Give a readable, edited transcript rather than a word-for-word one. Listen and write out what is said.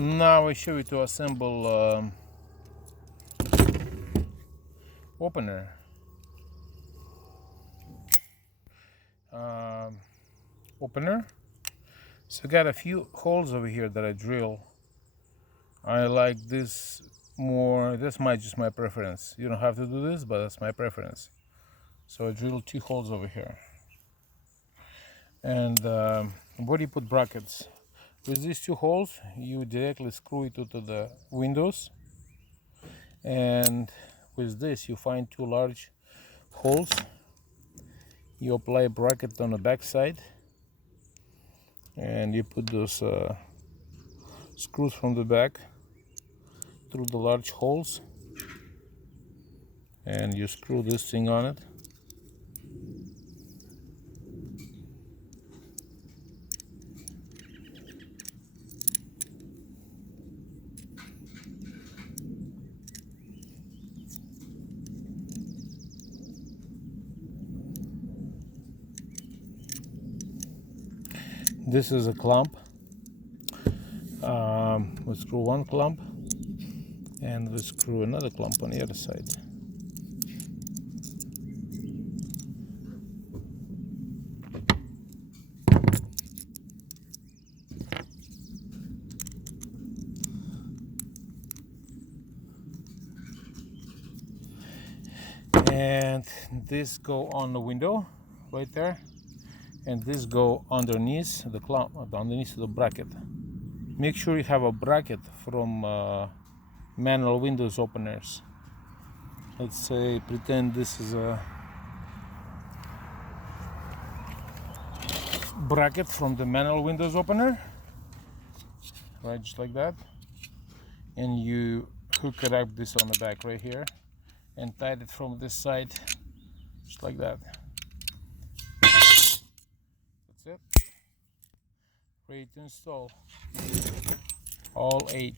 Now I show you to assemble opener. Opener. So I got a few holes over here that I drill. I like this more. That's just my preference. You don't have to do this, but that's my preference. So I drill 2 holes over here. And where do you put brackets? With these 2 holes, you directly screw it to the windows. And with this, you find 2 large holes. You apply a bracket on the back side, and you put those screws from the back through the large holes, and you screw this thing on it. This is a clamp. We screw 1 clamp, and we screw another clamp on the other side. And this go on the window right there, and this go underneath the clamp, underneath the bracket. Make sure you have a bracket from manual windows openers. Let's say, pretend this is a bracket from the manual windows opener, right, just like that. And you hook it up this on the back right here, and tied it from this side, just like that. That's it. Ready to install all 8.